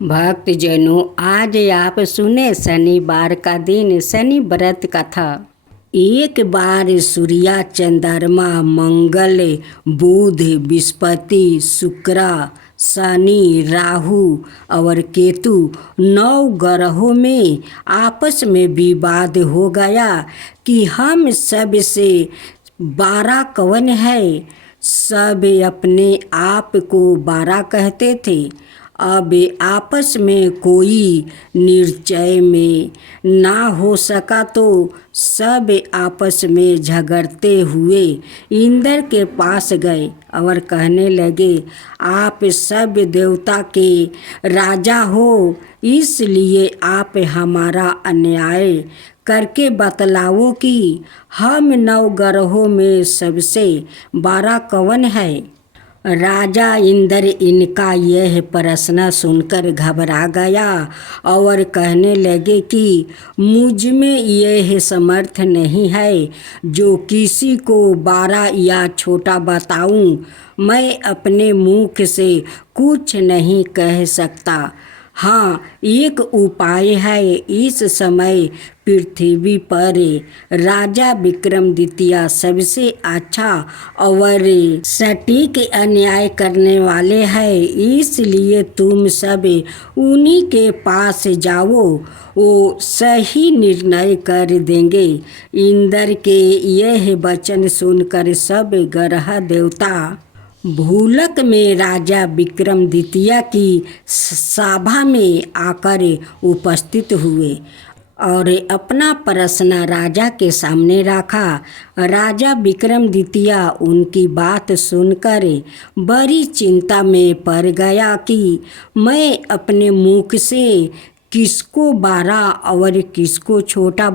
भक्तजनों, आज आप सुने शनिवार का दिन शनि व्रत कथा। एक बार सूर्य, चंद्रमा, मंगल, बुध, बृहस्पति, शुक्र, शनि, राहु और केतु 9 ग्रहों में आपस में विवाद हो गया कि हम सब से 12 कौन है। सब अपने आप को 12 कहते थे। अब आपस में कोई निश्चय में ना हो सका तो सब आपस में झगड़ते हुए इंद्र के पास गए और कहने लगे, आप सब देवता के राजा हो, इसलिए आप हमारा अन्याय करके बतलाओ कि हम 9 ग्रहों में सबसे 12 कौन है। राजा इंद्र इनका यह प्रश्न सुनकर घबरा गया और कहने लगे कि मुझ में यह समर्थ नहीं है जो किसी को 12 या छोटा बताऊं। मैं अपने मुख से कुछ नहीं कह सकता। हाँ, एक उपाय है। इस समय पृथ्वी पर राजा विक्रमादित्य सबसे अच्छा और सटीक अन्याय करने वाले हैं, इसलिए तुम सब उन्हीं के पास जाओ, वो सही निर्णय कर देंगे। इंद्र के यह वचन सुनकर सब ग्रह देवता भूलक में राजा विक्रमादित्य की सभा में आकर उपस्थित हुए और अपना प्रश्न राजा के सामने रखा। राजा विक्रमादित्य उनकी बात सुनकर बड़ी चिंता में पड़ गया कि मैं अपने मुख से किसको 12 और किसको छोटा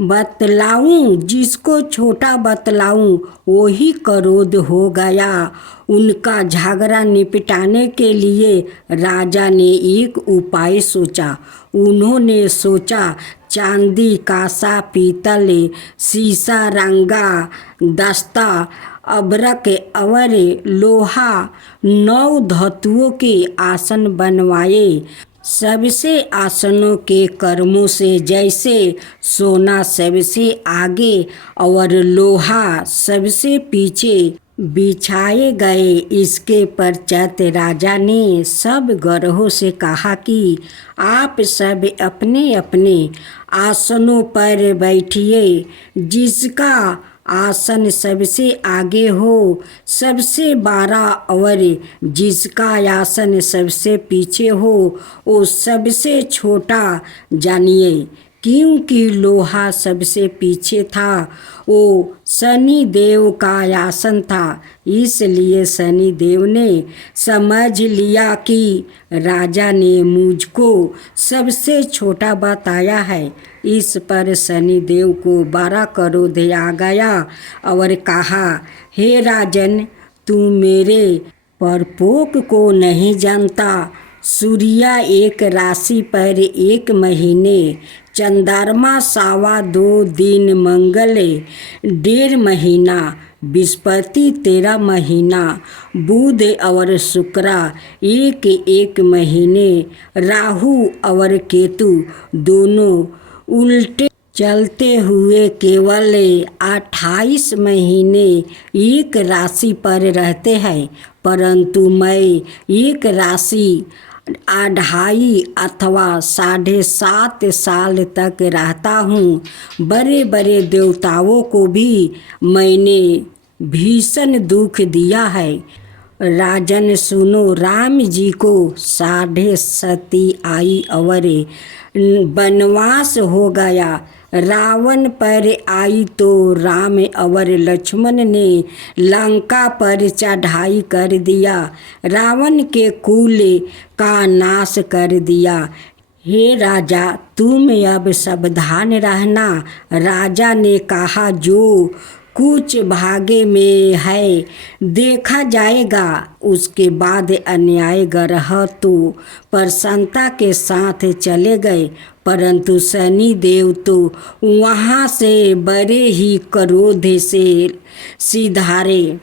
बतलाऊं। जिसको छोटा बतलाऊं वही क्रोध हो गया। उनका झगड़ा निपटाने के लिए राजा ने एक उपाय सोचा। उन्होंने सोचा, चांदी, कांसा, पीतल, शीशा, रंगा, दस्ता, अभ्रक और लोहा 9 धातुओं के आसन बनवाए। सबसे आसनों के कर्मों से जैसे सोना सबसे आगे और लोहा सबसे पीछे बिछाए गए। इसके पश्चात राजा ने सब ग्रहों से कहा कि आप सब अपने अपने आसनों पर बैठिए। जिसका आसन सबसे आगे हो सबसे 12 और जिसका आसन सबसे पीछे हो वो सबसे छोटा जानिए। क्योंकि लोहा सबसे पीछे था, वो शनि देव का आसन था, इसलिए शनि देव ने समझ लिया कि राजा ने मुझको सबसे छोटा बताया है। इस पर शनि देव को 12 क्रोध आ गया और कहा, हे राजन, तू मेरे प्रकोप को नहीं जानता। सूर्य एक राशि पर 1 महीने, चंद्रमा 2.25 दिन, मंगल 1.5 महीना, बृहस्पति 13 महीना, बुध और शुक्र 1 महीने, राहु और केतु दोनों उल्टे चलते हुए केवल 28 महीने एक राशि पर रहते हैं। परंतु मैं एक राशि 2.5 अथवा 7.5 साल तक रहता हूँ। बड़े बड़े देवताओं को भी मैंने भीषण दुख दिया है। राजन सुनो, राम जी को 7.5 आई और वनवास हो गया। रावण पर आई तो राम और लक्ष्मण ने लंका पर चढ़ाई कर दिया, रावण के कुल का नाश कर दिया। हे राजा, तुम अब सावधान रहना। राजा ने कहा, जो कुछ भाग्य में है देखा जाएगा। उसके बाद अन्याय ग्रह तो प्रसन्नता के साथ चले गए, परंतु शनि देव तो वहाँ से बड़े ही क्रोध से सिधारे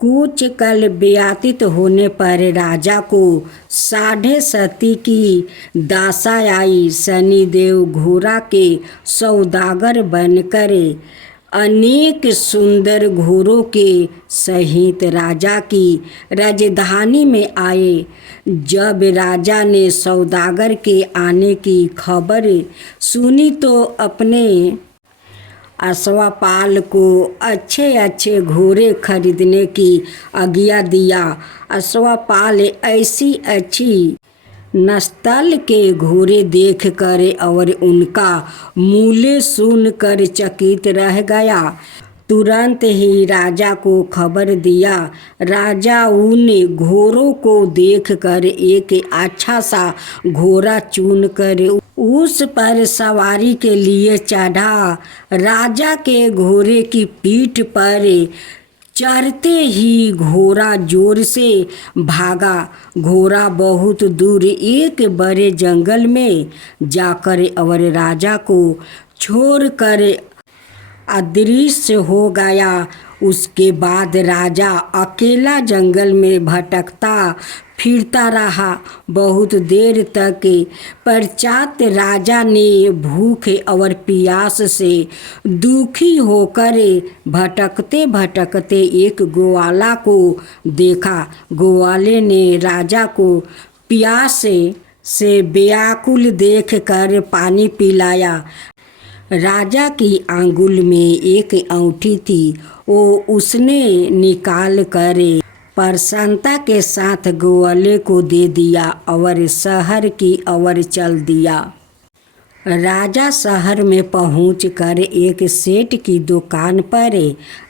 कुछ कल व्यतीत होने पर राजा को 7.5 की दशा आई। शनिदेव घोड़ा के सौदागर बनकर अनेक सुंदर घोड़ों के सहित राजा की राजधानी में आए। जब राजा ने सौदागर के आने की खबर सुनी तो अपने अश्वपाल को अच्छे अच्छे घोड़े खरीदने की आज्ञा दिया। अश्वपाल ऐसी अच्छी नस्ल के घोड़े देखकर और उनका मूल्य सुनकर चकित रह गया। तुरंत ही राजा को खबर दिया। राजा उन घोड़ों को देखकर एक अच्छा सा घोड़ा चुनकर उस पर सवारी के लिए चढ़ा। राजा के घोड़े की पीठ पर चढ़ते ही घोड़ा जोर से भागा। घोड़ा बहुत दूर एक बड़े जंगल में जाकर और राजा को छोड़कर अदृश्य हो गया। उसके बाद राजा अकेला जंगल में भटकता फिरता रहा। बहुत देर तक पश्चात राजा ने भूख और प्यास से दुखी होकर भटकते भटकते एक ग्वाला को देखा। ग्वाले ने राजा को प्यास से व्याकुल देखकर पानी पिलाया। राजा की आंगुल में एक अंगूठी थी, वो उसने निकाल कर प्रसन्नता के साथ ग्वाले को दे दिया और शहर की ओर चल दिया। राजा शहर में पहुंचकर एक सेठ की दुकान पर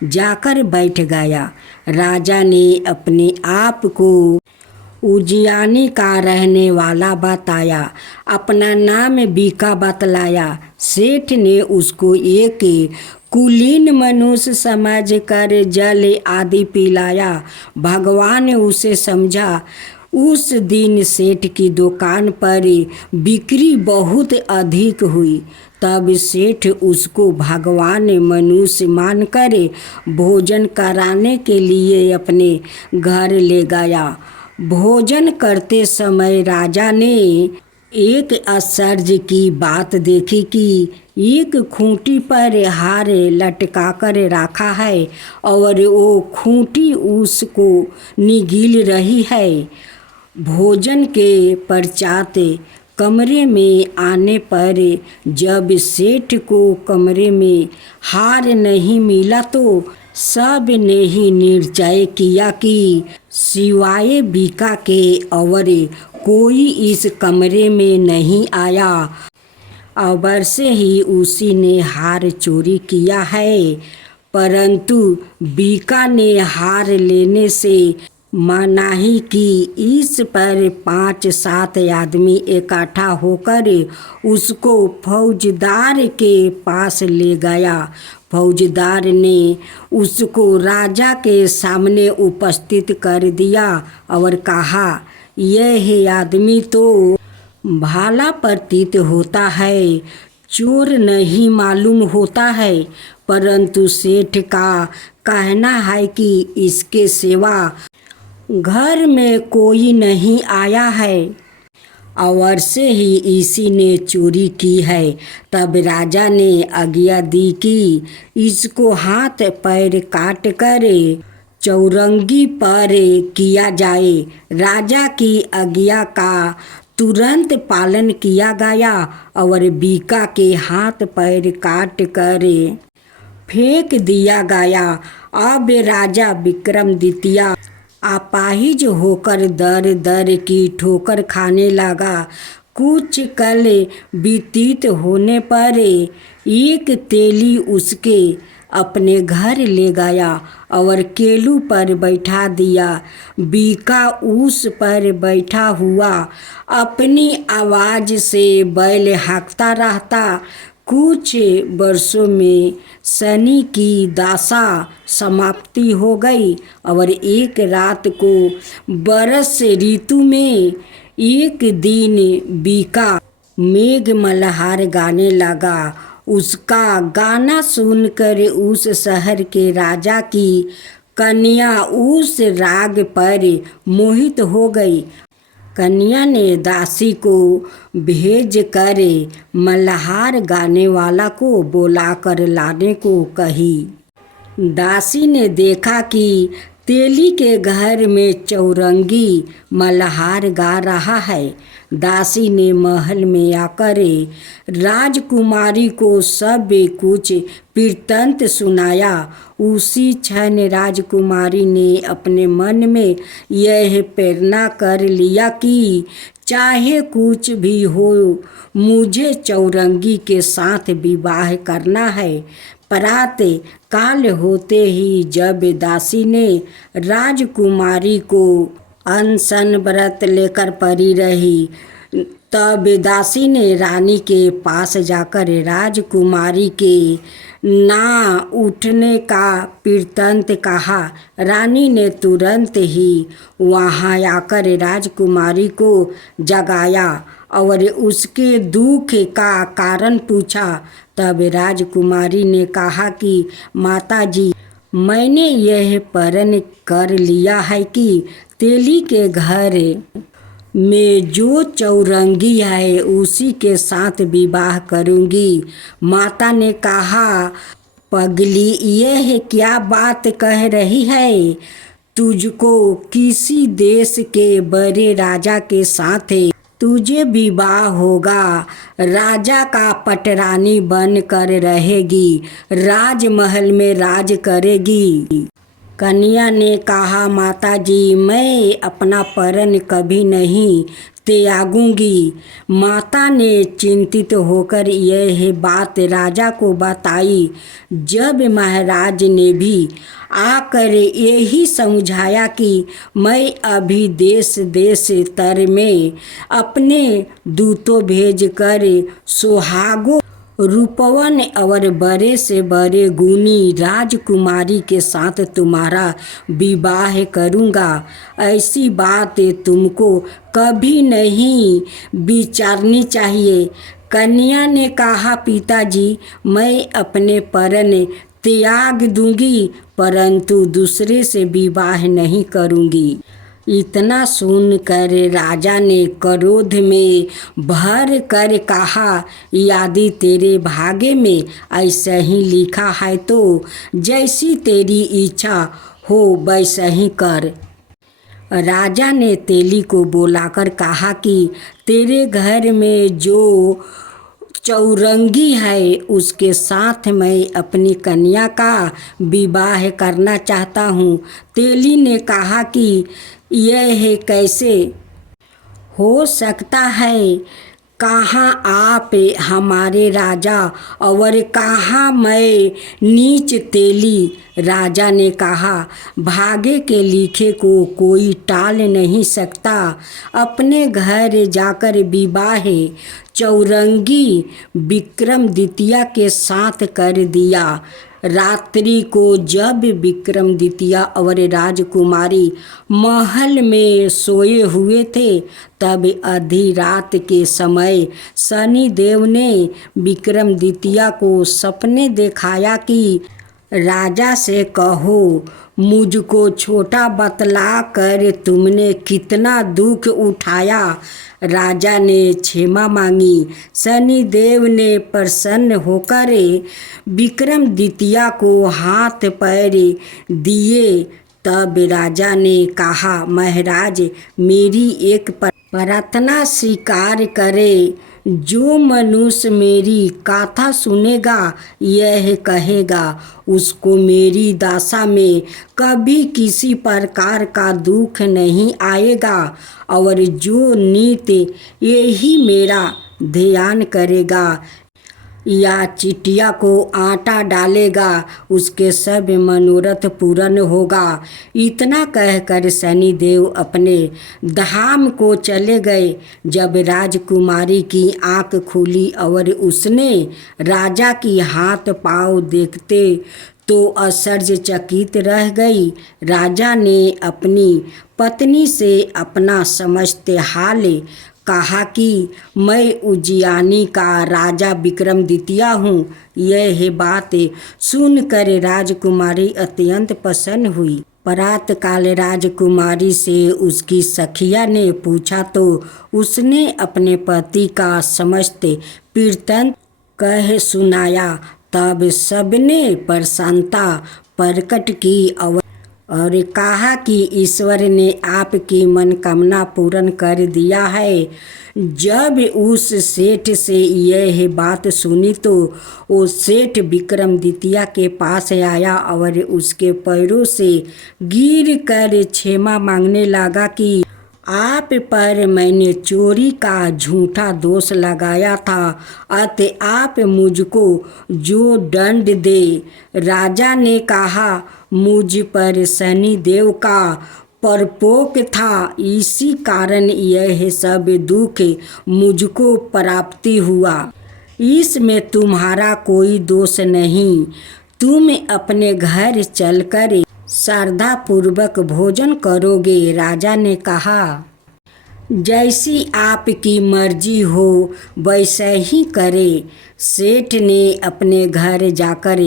जाकर बैठ गया। राजा ने अपने आप को उजियानी का रहने वाला बताया। अपना नाम बीका बतलाया। सेठ ने उसको एक कुलीन मनुष्य समझकर जल आदि पिलाया। भगवान ने उसे समझा। उस दिन सेठ की दुकान पर बिक्री बहुत अधिक हुई। तब सेठ उसको भगवान मनुष्य मानकर भोजन कराने के लिए अपने घर ले गया। भोजन करते समय राजा ने एक आश्चर्य की बात देखी कि एक खूंटी पर हार लटकाकर रखा है और वो खूंटी उसको निगल रही है। भोजन के पश्चात कमरे में आने पर जब सेठ को कमरे में हार नहीं मिला तो सब ने ही निश्चय किया कि सिवाय बीका के और कोई इस कमरे में नहीं आया। अवर से ही उसी ने हार चोरी किया है। परंतु बीका ने हार लेने से मनाही की। इस पर 5-7 आदमी इकट्ठा होकर उसको फौजदार के पास ले गया। फौजदार ने उसको राजा के सामने उपस्थित कर दिया और कहा, यह आदमी तो भला प्रतीत होता है, चोर नहीं मालूम होता है, परंतु सेठ का कहना है कि इसके सिवा घर में कोई नहीं आया है और से ही इसी ने चोरी की है। तब राजा ने आज्ञा दी कि इसको हाथ पैर काट कर चौरंगी पर किया जाए। राजा की आज्ञा का तुरंत पालन किया गया और बीका के हाथ पैर काट कर फेंक दिया गया। अब राजा विक्रमादित्य अपाहिज होकर दर दर की ठोकर खाने लगा। कुछ कल व्यतीत होने पर एक तेली उसके अपने घर ले गया और केलू पर बैठा दिया। बीका उस पर बैठा हुआ अपनी आवाज़ से बैल हाँकता रहता। कुछ वर्षों में शनि की दशा समाप्ति हो गई और एक रात को बरस ऋतु में एक दिन बीका मेघ मल्हार गाने लगा। उसका गाना सुनकर उस शहर के राजा की कन्या उस राग पर मोहित हो गई। कन्या ने दासी को भेज कर मल्हार गाने वाला को बुलाकर लाने को कही। दासी ने देखा कि तेली के घर में चौरंगी मल्हार गा रहा है। दासी ने महल में आकर राजकुमारी को सब कुछ वृत्तांत सुनाया। उसी क्षण राजकुमारी ने अपने मन में यह प्रेरणा कर लिया कि चाहे कुछ भी हो, मुझे चौरंगी के साथ विवाह करना है। प्रात काल होते ही जब दासी ने राजकुमारी को अनशन व्रत लेकर पड़ी रही, तब दासी ने रानी के पास जाकर राजकुमारी के ना उठने का वृत्तांत कहा। रानी ने तुरंत ही वहां आकर राजकुमारी को जगाया और उसके दुख का कारण पूछा। तब राजकुमारी ने कहा कि माताजी, मैंने यह प्रण कर लिया है कि तेली के घर में जो चौरंगी है उसी के साथ विवाह करूंगी। माता ने कहा, पगली, यह क्या बात कह रही है? तुझको किसी देश के बड़े राजा के साथ तुझे विवाह होगा। राजा का पटरानी बन कर रहेगी, राजमहल में राज करेगी। कन्या ने कहा, माताजी, मैं अपना प्रण कभी नहीं त्यागूंगी। माता ने चिंतित होकर यह बात राजा को बताई। जब महाराज ने भी आकर यही समझाया कि मैं अभी देश देश तर में अपने दूतों भेज कर सुहागों, रूपवन और बड़े से बड़े गुणी राजकुमारी के साथ तुम्हारा विवाह करूँगा, ऐसी बात तुमको कभी नहीं विचारनी चाहिए। कन्या ने कहा, पिताजी, मैं अपने प्रण त्याग दूंगी, परंतु दूसरे से विवाह नहीं करूंगी। इतना सुनकर राजा ने क्रोध में भर कर कहा, यदि तेरे भाग्य में ऐसा ही लिखा है तो जैसी तेरी इच्छा हो वैसा ही कर। राजा ने तेली को बुलाकर कहा कि तेरे घर में जो चौरंगी है उसके साथ मैं अपनी कन्या का विवाह करना चाहता हूँ। तेली ने कहा कि यह कैसे हो सकता है? कहाँ आप हमारे राजा और कहाँ मैं नीच तेली? राजा ने कहा, भाग्य के लिखे को कोई टाल नहीं सकता। अपने घर जाकर विवाह चौरंगी विक्रमादित्य के साथ कर दिया। रात्रि को जब विक्रमादित्य और राजकुमारी महल में सोए हुए थे, तब आधी रात के समय शनि देव ने विक्रमादित्य को सपने दिखाया कि राजा से कहो, मुझको छोटा बतला कर तुमने कितना दुख उठाया। राजा ने क्षमा मांगी। शनि देव ने प्रसन्न होकर विक्रमादित्य को हाथ पैर दिए। तब राजा ने कहा, महाराज, मेरी एक प्रार्थना स्वीकार करे। जो मनुष्य मेरी कथा सुनेगा, यह कहेगा उसको मेरी दशा में कभी किसी प्रकार का दुख नहीं आएगा, और जो नित्य यही मेरा ध्यान करेगा या चिटिया को आटा डालेगा, उसके सब मनोरथ पूर्ण होगा। इतना कहकर शनिदेव अपने धाम को चले गए। जब राजकुमारी की आँख खुली और उसने राजा की हाथ पाँव देखते तो आश्चर्यचकित रह गई। राजा ने अपनी पत्नी से अपना समस्त हाल कहा कि मैं उज्जैनी का राजा विक्रमादित्य हूँ। यह बात सुनकर राजकुमारी अत्यंत प्रसन्न हुई। प्रातःकाल राजकुमारी से उसकी सखिया ने पूछा तो उसने अपने पति का समस्त वृत्तांत कह सुनाया। तब सबने प्रसन्नता प्रकट की और कहा कि ईश्वर ने आपकी मनोकामना पूर्ण कर दिया है। जब उस सेठ से यह बात सुनी तो वो सेठ विक्रमादित्य के पास आया और उसके पैरों से गिर कर क्षमा मांगने लगा कि आप पर मैंने चोरी का झूठा दोष लगाया था, अतः आप मुझको जो दंड दे। राजा ने कहा, मुझ पर शनिदेव का प्रकोप था, इसी कारण यह सब दुख मुझको प्राप्ति हुआ। इसमें तुम्हारा कोई दोष नहीं। तुम अपने घर चलकर श्रद्धा पूर्वक भोजन करोगे। राजा ने कहा, जैसी आपकी मर्जी हो वैसा ही करे। सेठ ने अपने घर जाकर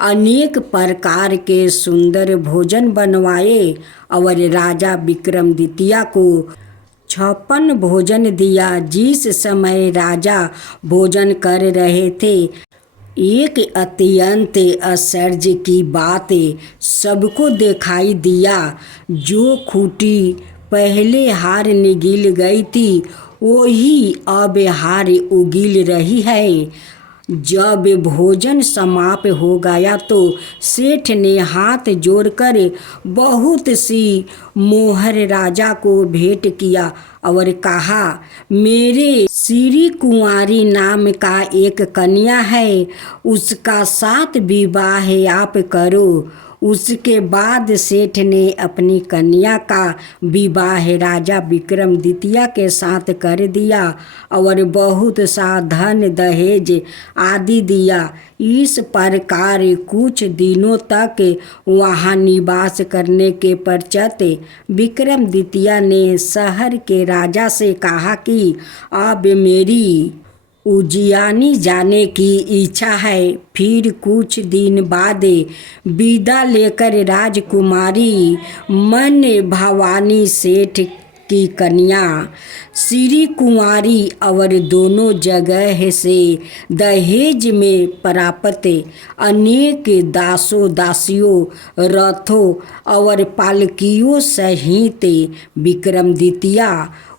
अनेक प्रकार के सुंदर भोजन बनवाए और राजा विक्रमादित्य को 56 भोजन दिया। जिस समय राजा भोजन कर रहे थे, एक अत्यंत आश्चर्य की बात सबको दिखाई दिया। जो खूंटी पहले हार निगल गई थी, वही अब हार उगल रही है। जब भोजन समाप्त हो गया तो सेठ ने हाथ जोड़कर बहुत सी मोहर राजा को भेंट किया और कहा, मेरे श्री कुंवारी नाम का एक कन्या है, उसका साथ विवाह आप करो। उसके बाद सेठ ने अपनी कन्या का विवाह राजा विक्रमादित्य के साथ कर दिया और बहुत सा धन दहेज आदि दिया। इस प्रकार कुछ दिनों तक वहाँ निवास करने के पश्चात विक्रमादित्य ने शहर के राजा से कहा कि अब मेरी उज्जैनी जाने की इच्छा है। फिर कुछ दिन बाद विदा लेकर राजकुमारी मन भवानी सेठ की कन्या श्री कुंवारी और दोनों जगह से दहेज में प्राप्त अनेक दासों दासियों, रथों और पालकियों सहित विक्रमादित्य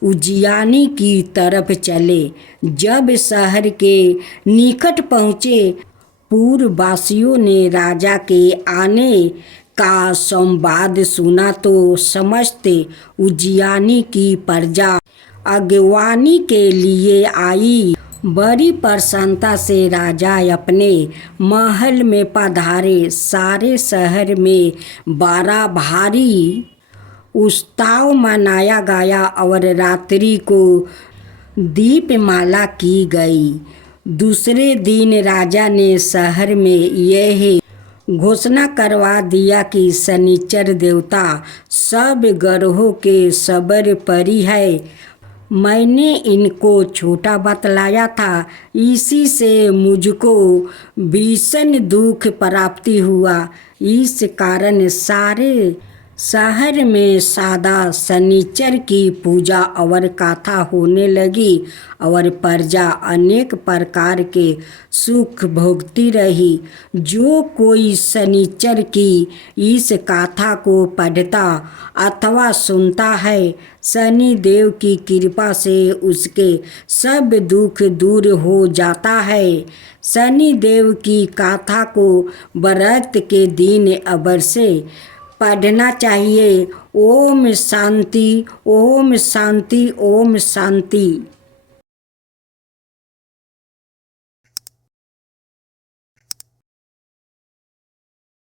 उज्जैनी की तरफ चले। जब शहर के निकट पहुँचे, पूर्ववासियों ने राजा के आने का संवाद सुना तो समस्त उज्जैनी की प्रजा अगवानी के लिए आई। बड़ी प्रसन्नता से राजा अपने महल में पधारे। सारे शहर में बड़ा भारी उत्सव मनाया गया और रात्रि को दीपमाला की गई। दूसरे दिन राजा ने शहर में यह घोषणा करवा दिया कि शनिचर देवता सब ग्रहों के सबर परी है। मैंने इनको छोटा बतलाया था, इसी से मुझको भीषण दुख प्राप्ति हुआ। इस कारण सारे शहर में सदा शनिचर की पूजा और कथा होने लगी और प्रजा अनेक प्रकार के सुख भोगती रही। जो कोई शनिचर की इस कथा को पढ़ता अथवा सुनता है, शनि देव की कृपा से उसके सब दुख दूर हो जाता है। शनि देव की कथा को व्रत के दिन अवश्य पढ़ना चाहिए। ओम शांति, ओम शांति, ओम शांति।